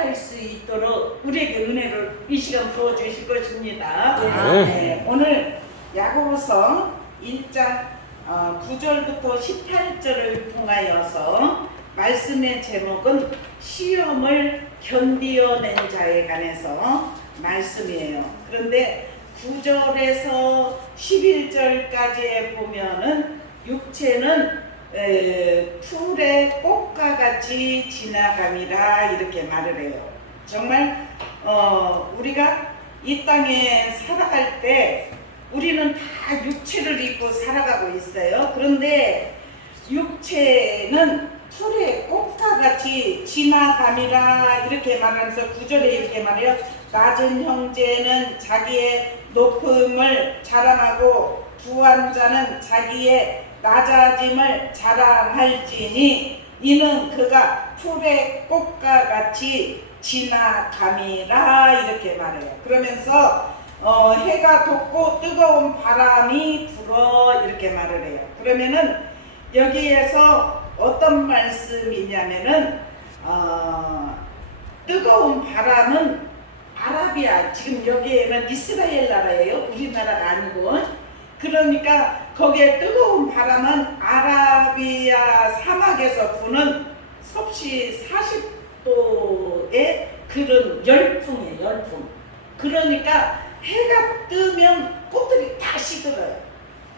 살아갈 수 있도록 우리에게 은혜를 이 시간 부어주실 것입니다. 네. 오늘 야고보서 1장 9절부터 18절을 통하여서 말씀의 제목은 시험을 견디어낸 자에 관해서 말씀이에요. 그런데 9절에서 11절까지에 보면은 육체는 풀의 꽃과 같이 지나감이라 이렇게 말을 해요. 정말 우리가 이 땅에 살아갈 때 우리는 다 육체를 입고 살아가고 있어요. 그런데 육체는 풀의 꽃과 같이 지나감이라 이렇게 말하면서 9절에 이렇게 말해요. 낮은 형제는 자기의 높음을 자랑하고 부한 자는 자기의 낮아짐을 자랑할지니 이는 그가 풀의 꽃과 같이 지나감이라 이렇게 말해요. 그러면서 해가 돋고 뜨거운 바람이 불어 이렇게 말을 해요. 그러면은 여기에서 어떤 말씀이냐면은 뜨거운 바람은 아라비아, 지금 여기에는 이스라엘 나라예요. 우리나라가 아니고. 그러니까 거기에 뜨거운 바람은 아라비아 사막에서 부는 섭씨 40도의 그런 열풍이에요. 열풍. 그러니까 해가 뜨면 꽃들이 다 시들어요.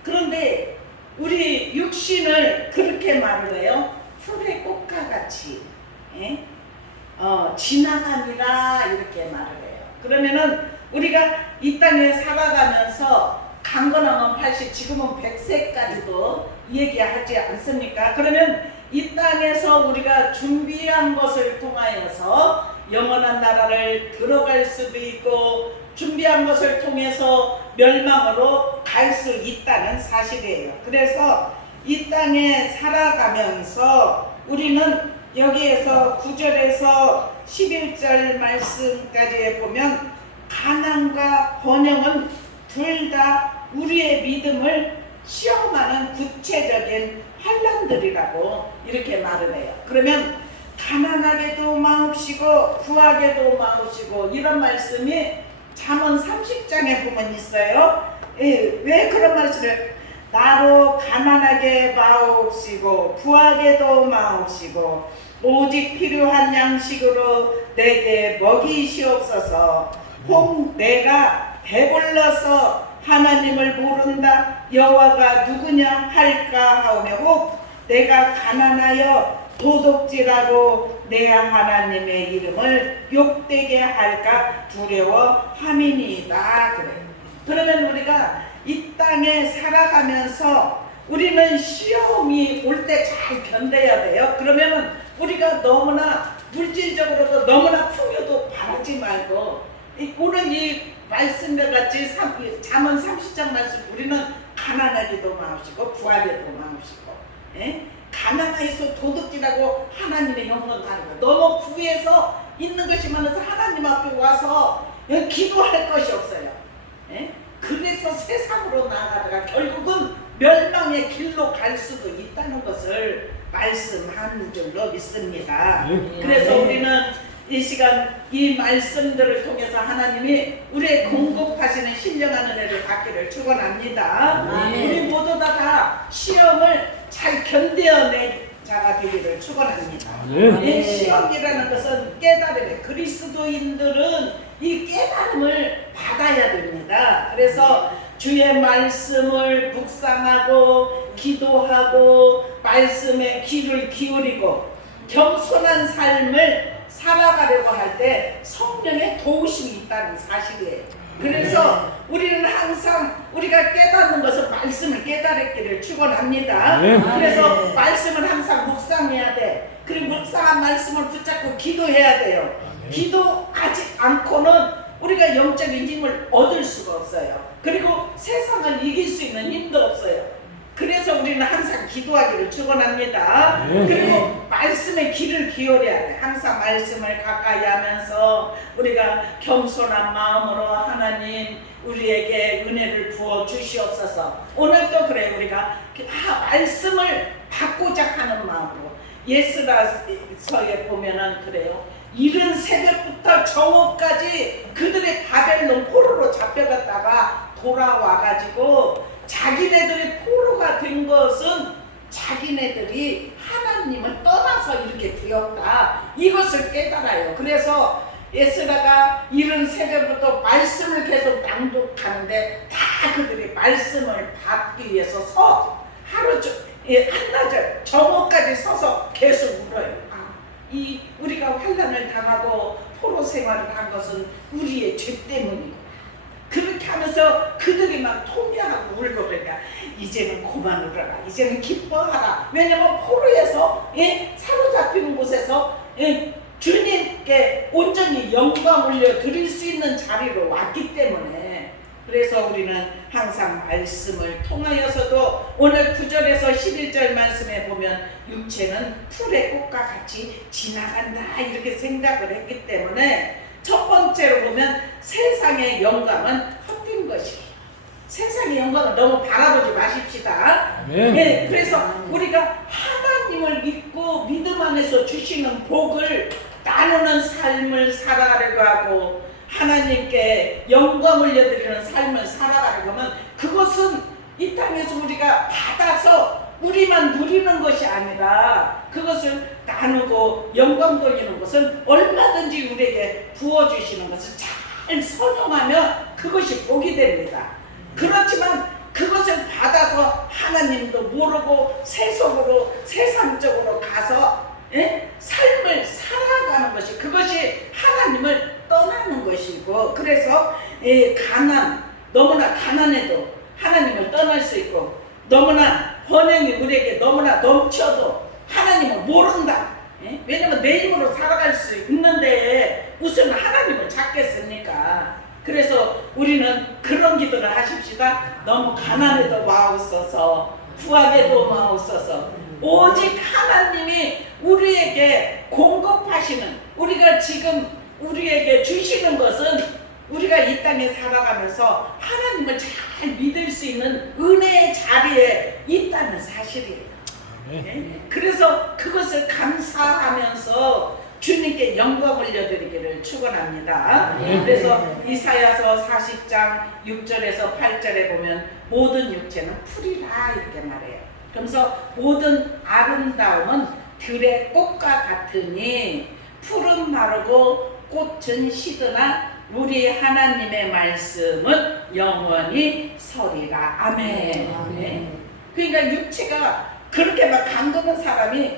그런데 우리 육신을 그렇게 말을 해요. 풀의 꽃과 같이 지나가니라 이렇게 말을 해요. 그러면은 우리가 이 땅에 살아가면서 강건하면 80, 지금은 100세까지도 얘기하지 않습니까? 그러면 이 땅에서 우리가 준비한 것을 통하여서 영원한 나라를 들어갈 수도 있고 준비한 것을 통해서 멸망으로 갈 수 있다는 사실이에요. 그래서 이 땅에 살아가면서 우리는 여기에서 9절에서 11절 말씀까지 보면 가난과 번영은 둘 다 우리의 믿음을 시험하는 구체적인 환난들이라고 이렇게 말을 해요. 그러면 가난하게도 마옵시고 부하게도 마옵시고 이런 말씀이 잠언 30장에 보면 있어요. 왜 그런 말씀을 나로 가난하게 마옵시고 부하게도 마옵시고 오직 필요한 양식으로 내게 먹이시옵소서. 혹 내가 배불러서 하나님을 모른다 여호와가 누구냐 할까 하오며 혹 내가 가난하여 도둑질하고 내 하나님의 이름을 욕되게 할까 두려워함이니이다. 그래요. 그러면 우리가 이 땅에 살아가면서 우리는 시험이 올 때 잘 견뎌야 돼요. 그러면은 우리가 너무나 물질적으로도 너무나 풍요도 바라지 말고 오늘 이 말씀과 같이 잠언 30장 말씀 우리는 가난하게도 마옵시고 부하게도 마옵시고 가난해서 도둑질하고 하나님의 영광을 가는 거. 너무 부에서 있는 것이 많아서 하나님 앞에 와서 기도할 것이 없어요. 그래서 세상으로 나가다가 결국은 멸망의 길로 갈 수도 있다는 것을 말씀한 줄로 믿습니다. 그래서 우리는 이 시간 이 말씀들을 통해서 하나님이 우리의 공급하시는 신령한 은혜를 받기를 축원합니다. 우리 모두 다 시험을 잘 견뎌낼 자가 되기를 축원합니다. 시험이라는 것은 깨달음에 그리스도인들은 이 깨달음을 받아야 됩니다. 그래서 주의 말씀을 묵상하고 기도하고 말씀에 귀를 기울이고 겸손한 삶을 살아가려고 할 때 성령의 도우심이 있다는 사실이에요. 그래서 우리는 항상 우리가 깨닫는 것은 말씀을 깨달았기를 축원합니다. 그래서 말씀을 항상 묵상해야 돼. 그리고 묵상한 말씀을 붙잡고 기도해야 돼요. 기도하지 않고는 우리가 영적인 힘을 얻을 수가 없어요. 그리고 세상을 이길 수 있는 힘도 없어요. 그래서 우리는 항상 기도하기를 축원합니다. 그리고 말씀에 귀를 기울여야 돼. 항상 말씀을 가까이 하면서 우리가 겸손한 마음으로 하나님 우리에게 은혜를 부어 주시옵소서. 오늘도 그래 우리가 말씀을 받고자 하는 마음으로 예스라서에 보면은 그래요. 이른 새벽부터 정오까지 그들의 바벨론 포로로 잡혀갔다가 돌아와가지고 자기네들이 포로가 된 것은 자기네들이 하나님을 떠나서 이렇게 되었다, 이것을 깨달아요. 그래서 에스라가 이른 새벽부터 말씀을 계속 낭독하는데 다 그들이 말씀을 받기 위해서 하루 한나절 정오까지 서서 계속 울어요. 이 우리가 환난을 당하고 포로 생활을 한 것은 우리의 죄 때문이고, 그렇게 하면서 그들이 막 통회하고 울고, 그러니까 이제는 그만 울어라, 이제는 기뻐하라. 왜냐면 포로에서 사로잡히는 곳에서 주님께 온전히 영광 올려 드릴 수 있는 자리로 왔기 때문에, 그래서 우리는 항상 말씀을 통하여서도 오늘 9절에서 11절 말씀에 보면 육체는 풀의 꽃과 같이 지나간다 이렇게 생각을 했기 때문에, 첫 번째로 보면 세상의 영광은 헛된 것이에요. 세상의 영광을 너무 바라보지 마십시다. 네, 그래서 우리가 하나님을 믿고 믿음 안에서 주시는 복을 나누는 삶을 살아가려고 하고 하나님께 영광 올려드리는 삶을 살아가려고 하면, 그것은 이 땅에서 우리가 받아서 우리만 누리는 것이 아니라 그것을 나누고 영광 돌리는 것은 얼마든지 우리에게 부어주시는 것을 잘 선용하면 그것이 복이 됩니다. 그렇지만 그것을 받아서 하나님도 모르고 세속으로 세상적으로 가서 삶을 살아가는 것이, 그것이 하나님을 떠나는 것이고, 그래서 너무나 가난해도 하나님을 떠날 수 있고, 너무나 번영이 우리에게 너무나 넘쳐도 하나님을 모른다. 왜냐면 내 힘으로 살아갈 수 있는데 무슨 하나님을 찾겠습니까? 그래서 우리는 그런 기도를 하십시다. 너무 가난해도 마옵소서, 부하게도 마옵소서. 오직 하나님이 우리에게 공급하시는, 우리가 지금 우리에게 주시는 것은 우리가 이 땅에 살아가면서 하나님을 잘 믿을 수 있는 은혜의 자리에 있다는 사실이에요. 그래서 그것을 감사하면서 주님께 영광 올려드리기를 축원합니다. 그래서 이사야서 40장 6절에서 8절에 보면 모든 육체는 풀이라 이렇게 말해요. 그러면서 모든 아름다움은 들의 꽃과 같으니 풀은 마르고 꽃은 시드나 우리 하나님의 말씀은 영원히 서리라. 아멘. 그러니까 육체가 그렇게 막 담그는 사람이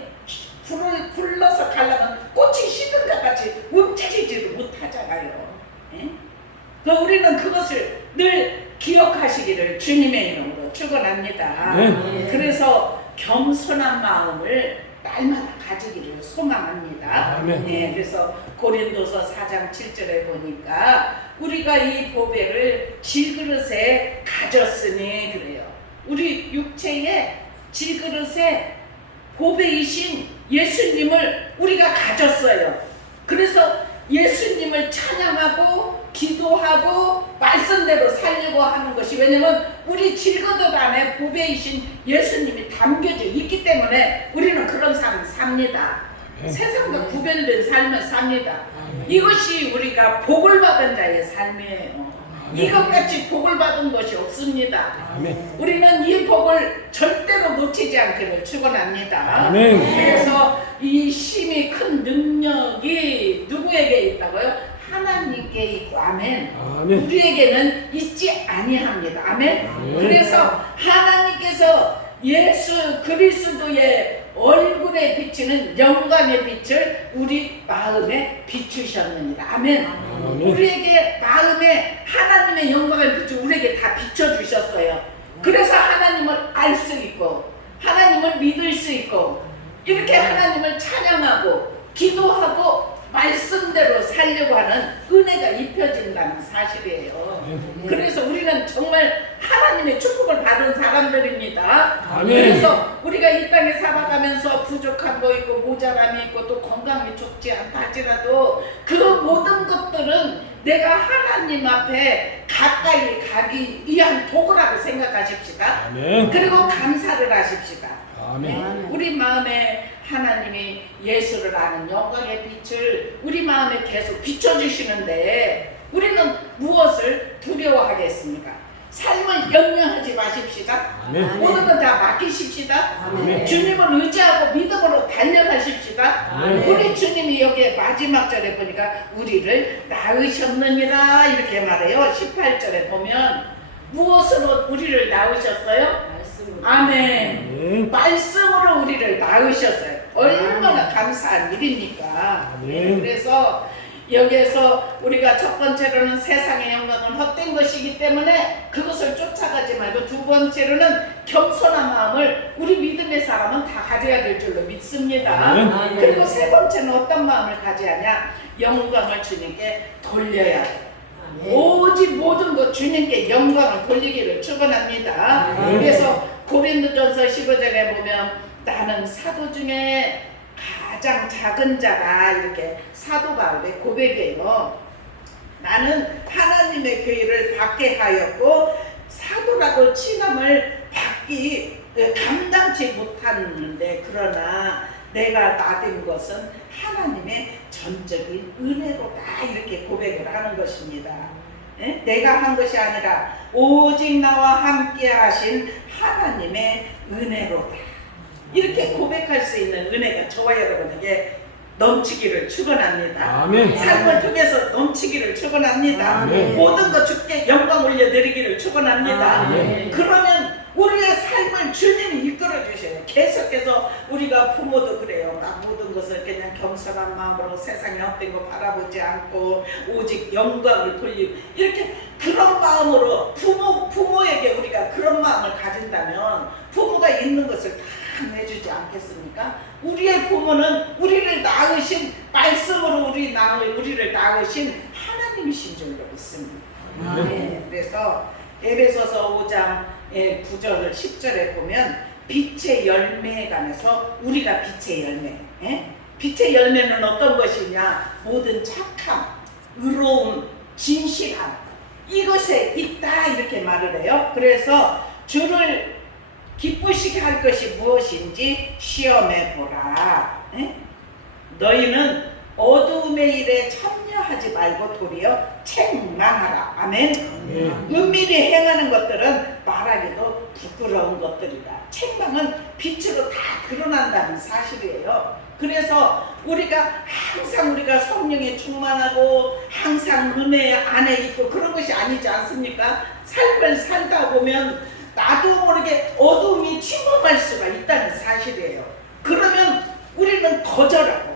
불을 불러서 가려면 꽃이 시든 것 같이 움직이지도 못하잖아요. 우리는 그것을 늘 기억하시기를 주님의 이름으로 축원합니다. 그래서 겸손한 마음을 날마다 가지기를 소망합니다. 그래서 고린도서 4장 7절에 보니까 우리가 이 보배를 질그릇에 가졌으니 그래요. 우리 육체의 질그릇에 보배이신 예수님을 우리가 가졌어요. 그래서 예수님을 찬양하고 기도하고 말씀대로 살려고 하는 것이, 왜냐면 우리 질그릇 안에 보배이신 예수님이 담겨져 있기 때문에 우리는 그런 삶을 삽니다. 세상과 구별된 삶을 삽니다. 이것이 우리가 복을 받은 자의 삶이에요. 이것같이 복을 받은 것이 없습니다. 우리는 이 복을 절대로 놓치지 않기를 축원합니다. 그래서 이 힘이 큰 능력이 누구에게 있다고요? 하나님께 있고, 아멘. 우리에게는 있지 아니합니다. 아멘. 그래서 하나님께서 예수 그리스도의 얼굴에 비치는 영광의 빛을 우리 마음에 비추셨느니라. 아멘. 우리에게 마음에 하나님의 영광의 빛을 우리에게 다 비춰주셨어요. 그래서 하나님을 알 수 있고 하나님을 믿을 수 있고 이렇게 하나님을 찬양하고 기도하고 말씀대로 살려고 하는 은혜가 입혀진다는 사실이에요. 그래서 우리는 정말 하나님의 축복을 받은 사람들입니다. 그래서 우리가 이 땅에 살아가면서 부족한 거 있고 모자람이 있고 또 건강이 좋지 않다 할지라도 그 모든 것들은 내가 하나님 앞에 가까이 가기 위한 도구라고 생각하십시다. 그리고 감사를 하십시다. 우리 마음에 하나님이 예수를 아는 영광의 빛을 우리 마음에 계속 비춰주시는데 우리는 무엇을 두려워하겠습니까? 삶을 연명하지 마십시다. 아멘. 모든 건 다 맡기십시다. 아멘. 주님을 의지하고 믿음으로 달려가십시다. 아멘. 우리 주님이 여기에 마지막 절에 보니까 우리를 낳으셨느니라 이렇게 말해요. 18절에 보면 무엇으로 우리를 낳으셨어요? 아멘. 아멘. 말씀으로 우리를 낳으셨어요. 얼마나 감사한 일입니까? 아멘. 그래서 여기에서 우리가 첫 번째로는 세상의 영광은 헛된 것이기 때문에 그것을 쫓아가지 말고 두 번째로는 겸손한 마음을 우리 믿음의 사람은 다 가져야 될 줄로 믿습니다. 아멘. 그리고 세 번째는 어떤 마음을 가져야 하냐? 영광을 주님께 돌려야 돼요. 오직 모든 것 주님께 영광을 돌리기를 축원합니다. 아멘. 그래서 고린도전서 15절에 보면 나는 사도 중에 가장 작은 자가 이렇게 사도 바울의 고백이에요. 나는 하나님의 교회를 받게 하였고 사도라고 칭함을 받기 감당치 못하는데 그러나 내가 나된 것은 하나님의 전적인 은혜로다 이렇게 고백을 하는 것입니다. 예? 내가 한 것이 아니라 오직 나와 함께 하신 하나님의 은혜로다. 이렇게 고백할 수 있는 은혜가 저와 여러분에게 넘치기를 축원합니다. 아멘. 삶을 통해서 넘치기를 축원합니다. 아멘. 모든 것 주께 영광 올려드리기를 축원합니다. 아멘. 그러면 우리의 삶을 주님이 이끌어 주셔요. 계속해서 우리가 부모도 그래요. 나 모든 것을 그냥 겸손한 마음으로 세상에 헛된 거 바라보지 않고 오직 영광을 돌리고 이렇게 그런 마음으로 부모에게 우리가 그런 마음을 가진다면 부모가 있는 것을 다 내주지 않겠습니까? 우리의 부모는 우리를 낳으신 말씀으로 우리를 낳으신 하나님이신 줄로 믿습니다. 네, 그래서 에베소서 5장 9절 10절에 보면 빛의 열매에 관해서 우리가 빛의 열매, 빛의 열매는 어떤 것이냐? 모든 착함, 의로움, 진실함 이것에 있다 이렇게 말을 해요. 그래서 주를 기쁘시게 할 것이 무엇인지 시험해 보라. 너희는 어두움의 일에 참여하지 말고 도리어 책망하라. 아멘. 은밀히 행하는 것들은 말하기도 부끄러운 것들이다. 책망은 빛으로 다 드러난다는 사실이에요. 그래서 우리가 항상 우리가 성령에 충만하고 항상 은혜 안에 있고 그런 것이 아니지 않습니까? 삶을 살다 보면 나도 모르게 어둠이 침범할 수가 있다는 사실이에요. 그러면 우리는 거절하고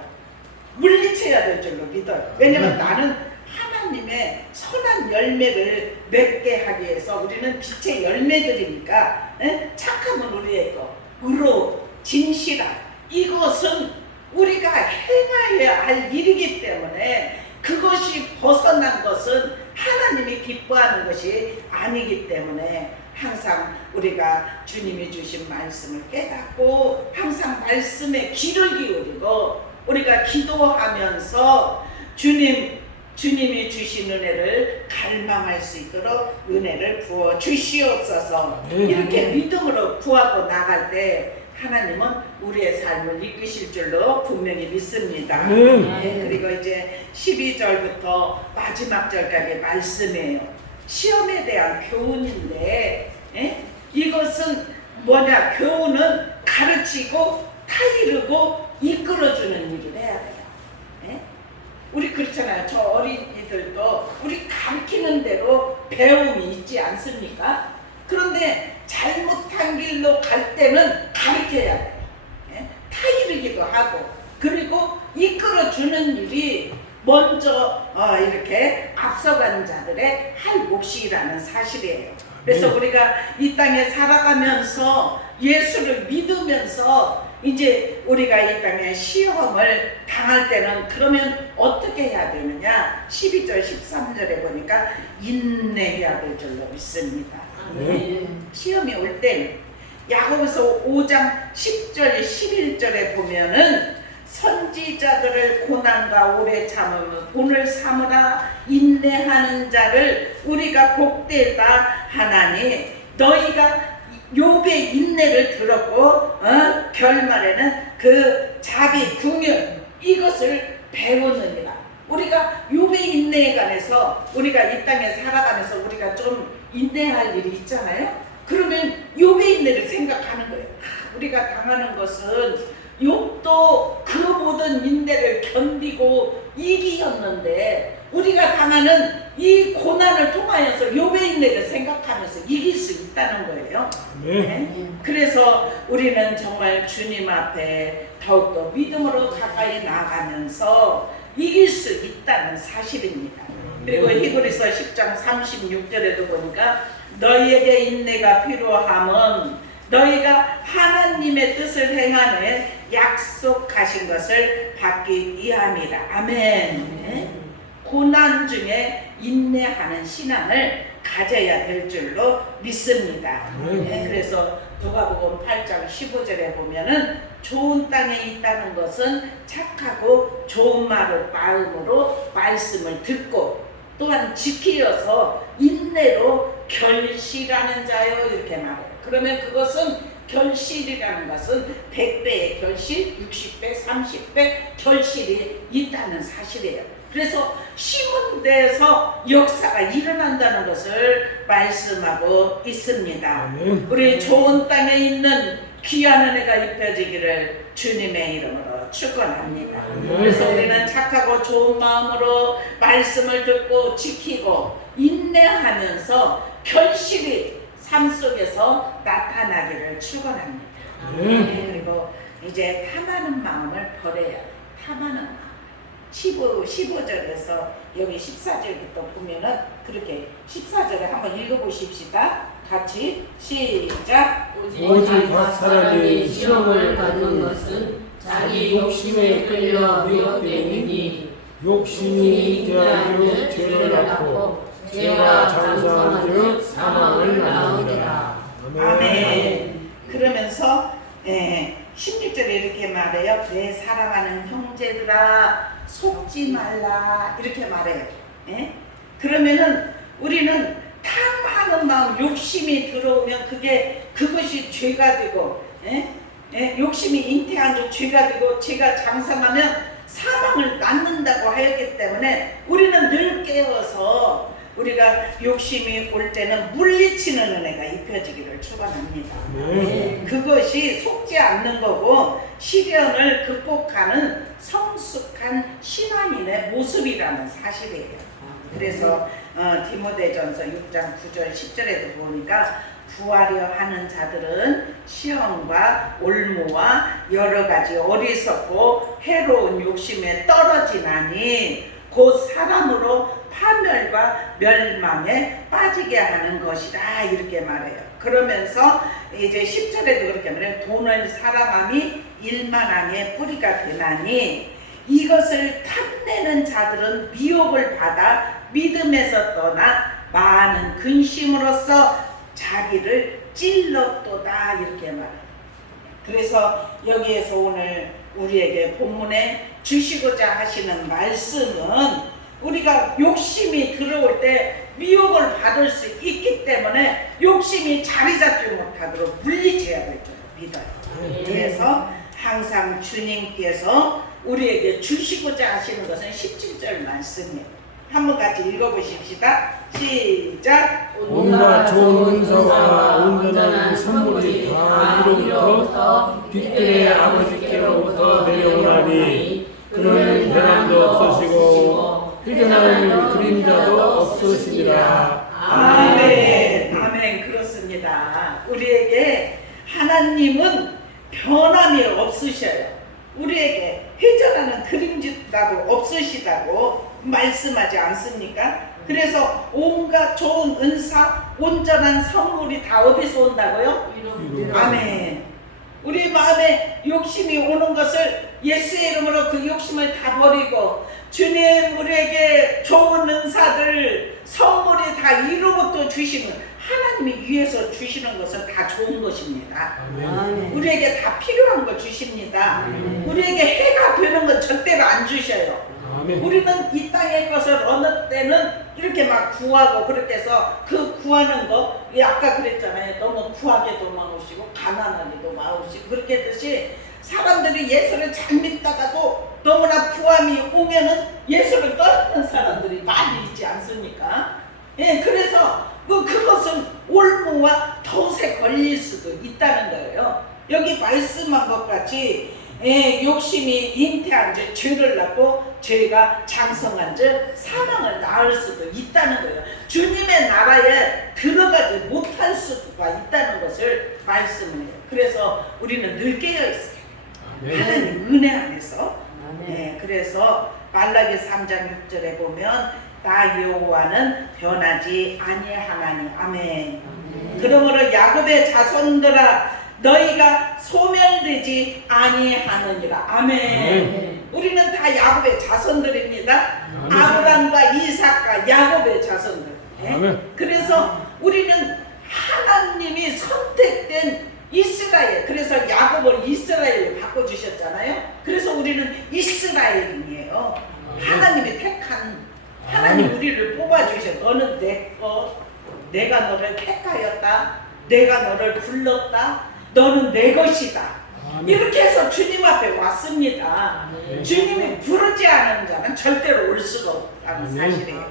물리쳐야 될 줄로 믿어요. 왜냐하면 나는 하나님의 선한 열매를 맺게 하기 위해서 우리는 빛의 열매들이니까 착함은 우리의 거, 의로움, 진실함 이것은 우리가 행하여야 할 일이기 때문에 그것이 벗어난 것은 하나님이 기뻐하는 것이 아니기 때문에 항상 우리가 주님이 주신 말씀을 깨닫고 항상 말씀에 귀를 기울이고 우리가 기도하면서 주님이 주신 은혜를 갈망할 수 있도록 은혜를 부어 주시옵소서. 이렇게 믿음으로 구하고 나갈 때 하나님은 우리의 삶을 이끄실 줄로 분명히 믿습니다. 그리고 이제 12절부터 마지막 절까지 말씀이에요. 시험에 대한 교훈인데 이것은 뭐냐? 교훈은 가르치고 타이르고 이끌어주는 일을 해야 돼요. 우리 그렇잖아요. 저 어린이들도 우리 가르치는 대로 배움이 있지 않습니까? 그런데 잘못한 길로 갈 때는 가르쳐야 돼요. 타이르기도 하고 그리고 이끌어주는 일이 먼저 이렇게 앞서간 자들의 할 몫이라는 사실이에요. 그래서 우리가 이 땅에 살아가면서 예수를 믿으면서 이제 우리가 이 땅에 시험을 당할 때는 그러면 어떻게 해야 되느냐? 12절 13절에 보니까 인내해야 될 줄로 믿습니다. 시험이 올 때는 야고보서 5장 10절 11절에 보면은 선지자들을 고난과 오래 참으며 본을 삼으라. 인내하는 자를 우리가 복되다 하나니 너희가 욥의 인내를 들었고 결말에는 그 자비, 긍휼 이것을 배우느니라. 우리가 욥의 인내에 관해서 우리가 이 땅에 살아가면서 우리가 좀 인내할 일이 있잖아요. 그러면 욥의 인내를 생각하는 거예요. 우리가 당하는 것은 욥도 그 모든 인내를 견디고 이기었는데 우리가 당하는 이 고난을 통하여서 욥의 인내를 생각하면서 이길 수 있다는 거예요. 네? 그래서 우리는 정말 주님 앞에 더욱더 믿음으로 가까이 나아가면서 이길 수 있다는 사실입니다. 그리고 히브리서 10장 36절에도 보니까 너희에게 인내가 필요함은 너희가 하나님의 뜻을 행하는 약속하신 것을 받기 위함이라. 아멘. 고난 중에 인내하는 신앙을 가져야 될 줄로 믿습니다. 그래서 누가복음 8장 15절에 보면은 좋은 땅에 있다는 것은 착하고 좋은 마음으로 말씀을 듣고 또한 지키어서 인내로 결실하는 자요 이렇게 말해요. 그러면 그것은 결실이라는 것은 100배의 결실, 60배, 30배 결실이 있다는 사실이에요. 그래서 심은 데에서 역사가 일어난다는 것을 말씀하고 있습니다. 우리 좋은 땅에 있는 귀한 은혜가 입혀지기를 주님의 이름으로 축원합니다. 그래서 우리는 착하고 좋은 마음으로 말씀을 듣고 지키고 인내하면서 결실이 삶 속에서 나타나기를 축원합니다. 그리고 이제 탐하는 마음을 버려야 탐하는 마음. 15절에서 여기 14절부터 보면은 그렇게 14절에 한번 읽어보십시다. 같이 시작. 오직 각 사람이 시험을 받는 것은 자기 욕심에 끌려 미혹되니 욕심이 대하여 죄를 낳고 죄가 장성하여 사망을 낳느니라. 아멘. 그러면서 16절에 이렇게 말해요. 내 사랑하는 형제들아 속지 말라 이렇게 말해요. 그러면은 우리는 탐하는 마음, 욕심이 들어오면 그것이 죄가 되고, 욕심이 잉태한 죄가 되고, 죄가 장성하면 사망을 낳는다고 하였기 때문에 우리는 늘 깨어서 우리가 욕심이 올 때는 물리치는 은혜가 입혀지기를 축원합니다. 그것이 속지 않는 거고 시련을 극복하는 성숙한 신앙인의 모습이라는 사실이에요. 그래서 디모데전서 6장 9절 10절에도 보니까 구하려 하는 자들은 시험과 올무와 여러 가지 어리석고 해로운 욕심에 떨어지나니 곧 사람으로 파멸과 멸망에 빠지게 하는 것이다 이렇게 말해요. 그러면서 이제 10절에도 그렇게 말해요. 돈을 사랑함이 일만함의 뿌리가 되나니 이것을 탐내는 자들은 미혹을 받아 믿음에서 떠나 많은 근심으로써 자기를 찔렀도다 이렇게 말해요. 그래서 여기에서 오늘 우리에게 본문에 주시고자 하시는 말씀은 우리가 욕심이 들어올 때 미혹을 받을 수 있기 때문에 욕심이 자리 잡지 못하도록 물리쳐야 될 줄 믿어요. 그래서 항상 주님께서 우리에게 주시고자 하시는 것은 17절 말씀이에요. 한번 같이 읽어보십시다. 시작. 온갖 좋은 은사와 온전한 선물이 다 위로부터 빛들의 아버지께로부터 내려오나니 그는 변함도 없으시고 희전한 그림자도 없으시니라. 아멘. 아멘. 그렇습니다. 우리에게 하나님은 변함이 없으셔요. 우리에게 회전하는 그림자도 없으시다고 말씀하지 않습니까? 그래서 온갖 좋은 은사, 온전한 선물이 다 어디서 온다고요? 아멘. 우리 마음에 욕심이 오는 것을 예수의 이름으로 그 욕심을 다 버리고 주님 우리에게 좋은 은사들, 선물이 다 이로부터 주시는 하나님이 위에서 주시는 것은 다 좋은 것입니다. 아멘. 우리에게 다 필요한 거 주십니다. 우리에게 해가 되는 건 절대로 안 주셔요. 아멘. 우리는 이 땅의 것을 어느 때는 이렇게 막 구하고 그렇게 해서 그 구하는 거 아까 그랬잖아요. 너무 구하게도 마우시고 가난하게도 마우시고 그렇게 했듯이 사람들이 예수를 잘 믿다가도 너무나 부함이 오면은 예수를 떠나는 사람들이 많이 있지 않습니까? 예, 그래서 그것은 올무와 덫에 걸릴 수도 있다는 거예요. 여기 말씀한 것 같이 욕심이 잉태한 즉 죄를 낳고 죄가 장성한 즉 사망을 낳을 수도 있다는 거예요. 주님의 나라에 들어가지 못할 수가 있다는 것을 말씀을 해요. 그래서 우리는 늘 깨어 있어요. 하나님 은혜 안에서. 그래서 말라기 3장 6절에 보면 나 여호와는 변하지 아니하나니. 아멘. 그러므로 야곱의 자손들아 너희가 소멸되지 아니하느니라. 아멘. 우리는 다 야곱의 자손들입니다. 아브람과 이삭과 야곱의 자손들. 그래서 우리는 하나님이 선택된 이스라엘, 그래서 야곱을 이스라엘로 바꿔주셨잖아요. 그래서 우리는 이스라엘이에요. 하나님이 택한, 하나님 우리를 뽑아주셔. 너는 내 것, 내가 너를 택하였다, 내가 너를 불렀다, 너는 내 것이다. 이렇게 해서 주님 앞에 왔습니다. 주님이 부르지 않은 자는 절대로 올 수가 없다는 사실이에요.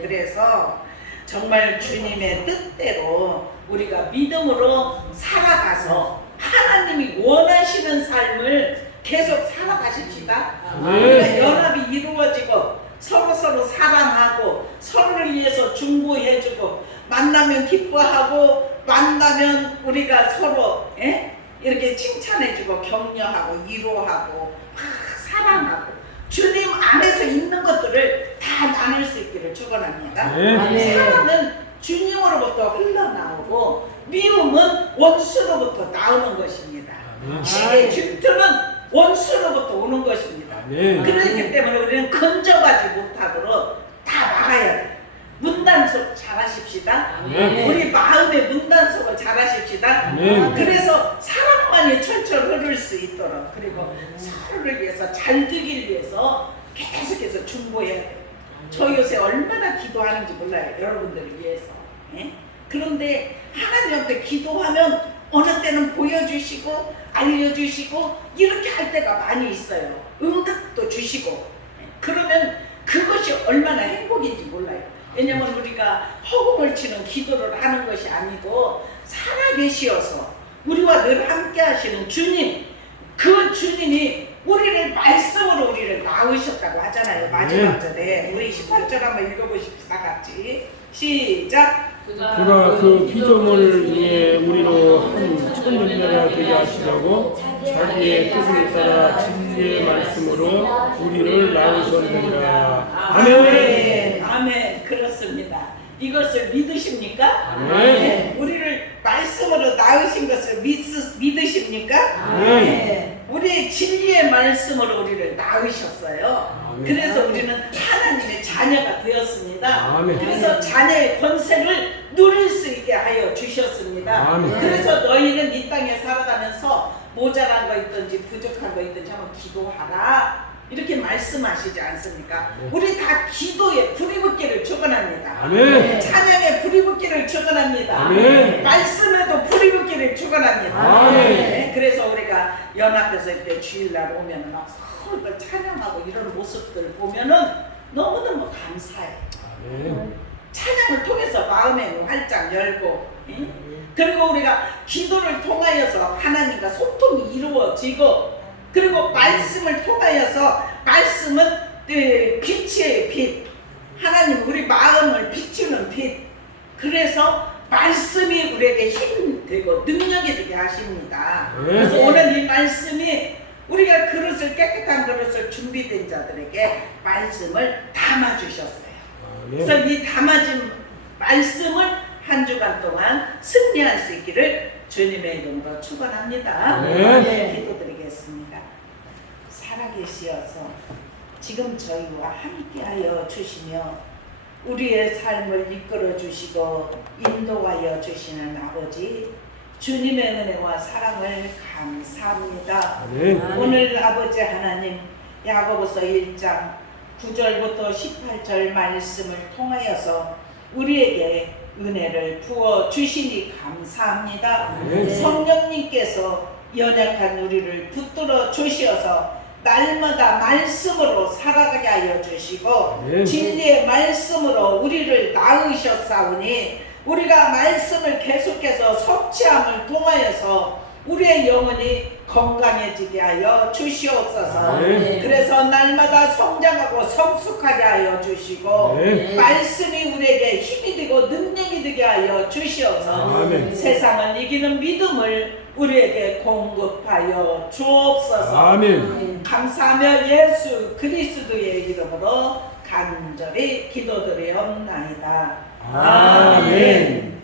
그래서 정말 주님의 뜻대로 우리가 믿음으로 살아가서 하나님이 원하시는 삶을 계속 살아가십시다. 우리가 연합이 이루어지고 서로 사랑하고 서로를 위해서 중보해주고 만나면 기뻐하고 만나면 우리가 서로 이렇게 칭찬해주고 격려하고 위로하고 사랑하고 주님 안에서 있는 것들을 다 나눌 수 있기를 축원합니다. 사랑은 주님으로부터 흘러나오고 미움은 원수로부터 나오는 것입니다. 시기의 질투는 원수로부터 오는 것입니다. 그렇기 때문에 우리는 건져가지 못하도록 다 막아야 돼요. 문단속 잘하십시다. 우리 마음의 문단속을 잘하십시다. 그래서 사랑만이 철철 흐를 수 있도록, 그리고 서로를 위해서 잘 되길 위해서 계속해서 중보해야 돼요. 저 요새 얼마나 기도하는지 몰라요. 여러분들을 위해서. 그런데 하나님 앞에 기도하면 어느 때는 보여주시고 알려주시고 이렇게 할 때가 많이 있어요. 응답도 주시고. 그러면 그것이 얼마나 행복인지 몰라요. 왜냐면 우리가 허공을 치는 기도를 하는 것이 아니고 살아계시어서 우리와 늘 함께 하시는 주님, 그 주님이 우리를 말씀으로 우리를 낳으셨다고 하잖아요. 마지막 절에 우리 18절 한번 읽어보십시다. 같이 시작. 그가 그 피조물을 위해 우리로 한 천년대가 되게 하시려고 자기의 뜻을 따라 진리의 말씀으로 우리를 낳으셨느니라. 아멘. 아멘. 그렇습니다. 이것을 믿으십니까? 아멘. 우리를 말씀으로 낳으신 것을 믿으십니까? 아멘. 우리 진리의 말씀으로 우리를 낳으셨어요. 아멘. 그래서 우리는 하나님의 자녀가 되었습니다. 아멘. 그래서 자녀의 권세를 누릴 수 있게 하여 주셨습니다. 아멘. 그래서 너희는 이 땅에 살아가면서 모자란 거 있든지 부족한 거 있든지 한번 기도하라. 이렇게 말씀하시지 않습니까? 우리 다 기도에 불이 붙기를 축원합니다. 아멘. 찬양에 불이 붙기를 축원합니다. 아멘. 말씀에도 불이 붙기를 축원합니다. 아멘. 그래서 우리가 연합해서 이렇게 주일날 오면은 막 서로 찬양하고 이런 모습들을 보면은 너무너무 감사해. 아멘. 찬양을 통해서 마음의 활짝 열고, 그리고 우리가 기도를 통하여서 하나님과 소통이 이루어지고, 그리고 말씀을 통하여서 말씀은 빛이에요. 빛. 하나님 우리 마음을 비추는 빛. 그래서 말씀이 우리에게 힘이 되고 능력이 되게 하십니다. 그래서 오늘 이 말씀이 우리가 그릇을 깨끗한 그릇을 준비된 자들에게 말씀을 담아주셨어요. 그래서 이 담아진 말씀을 한 주간 동안 승리할 수 있기를 주님의 이름으로 축원합니다. 기도드리겠습니다. 살아계시어서 지금 저희와 함께하여 주시며 우리의 삶을 이끌어 주시고 인도하여 주시는 아버지, 주님의 은혜와 사랑을 감사합니다. 오늘 아버지 하나님, 야고보서 1장 9절부터 18절 말씀을 통하여서 우리에게 은혜를 부어 주시니 감사합니다. 성령님께서 연약한 우리를 붙들어 주시어서 날마다 말씀으로 살아가게 하여 주시고 아멘. 진리의 말씀으로 우리를 낳으셨사오니 우리가 말씀을 계속해서 섭취함을 통하여서 우리의 영혼이 건강해지게 하여 주시옵소서. 아멘. 그래서 날마다 성장하고 성숙하게 하여 주시고 아멘. 말씀이 우리에게 힘이 되고 능력이 되게 하여 주시어서 아멘. 세상을 이기는 믿음을 우리에게 공급하여 주옵소서. 아멘. 감사하며 예수 그리스도의 이름으로 간절히 기도드리옵나이다. 아멘.